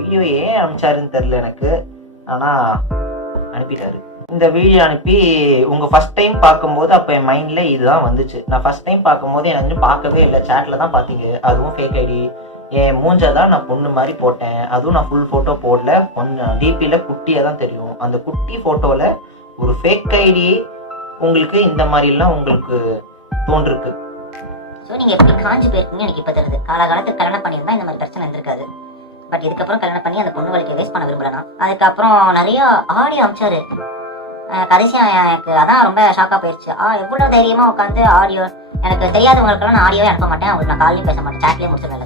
Video ஏன் அனுப்பிச்சாருன்னு தெரில எனக்கு, ஆனால் அனுப்பிட்டாரு. இந்த வீடியோ அனுப்பி உங்கள் ஃபஸ்ட் டைம் பார்க்கும்போது அப்போ என் மைண்டில் இதுதான் வந்துச்சு. நான் ஃபஸ்ட் டைம் பார்க்கும்போது எனக்கு வந்து பார்க்கவே இல்லை, சேட்டில் தான் பார்த்தீங்க, அதுவும் ஃபேக் ஐடி. என் மூஞ்சை தான் நான் பொண்ணு மாதிரி போட்டேன், அதுவும் நான் ஃபுல் ஃபோட்டோ போடல, கொஞ்சம் டிபியில் குட்டியாக தான் தெரியும். அந்த குட்டி ஃபோட்டோவில் ஒரு ஃபேக் ஐடி உங்களுக்கு இந்த மாதிரிலாம் உங்களுக்கு தோன்றுருக்கு. ஸோ நீங்கள் எப்படி காஞ்சி போயிருக்கீங்க எனக்கு இப்போ தெரியுது. காலகாலத்துக்கு கல்யாணம் பண்ணியிருந்தா இந்த மாதிரி பிரச்சனை இருந்திருக்காது. பட் இதுக்கப்புறம் கல்யாணம் பண்ணி அந்த பொண்ணு வரைக்கும் வேஸ்ட் பண்ண விரும்பலனா. அதுக்கப்புறம் நிறைய ஆடியோ அமிச்சாரு. கடைசியாக எனக்கு அதான் ரொம்ப ஷாக்காக போயிடுச்சு. எவ்வளோ தைரியமாக உட்காந்து ஆடியோ, எனக்கு தெரியாதவங்களுக்கெல்லாம் நான் ஆடியோவே அனுப்ப மாட்டேன், அவங்களுக்கு நான் காலையும் பேச மாட்டேன், சாட்லேயே முடிச்சிருவேன்.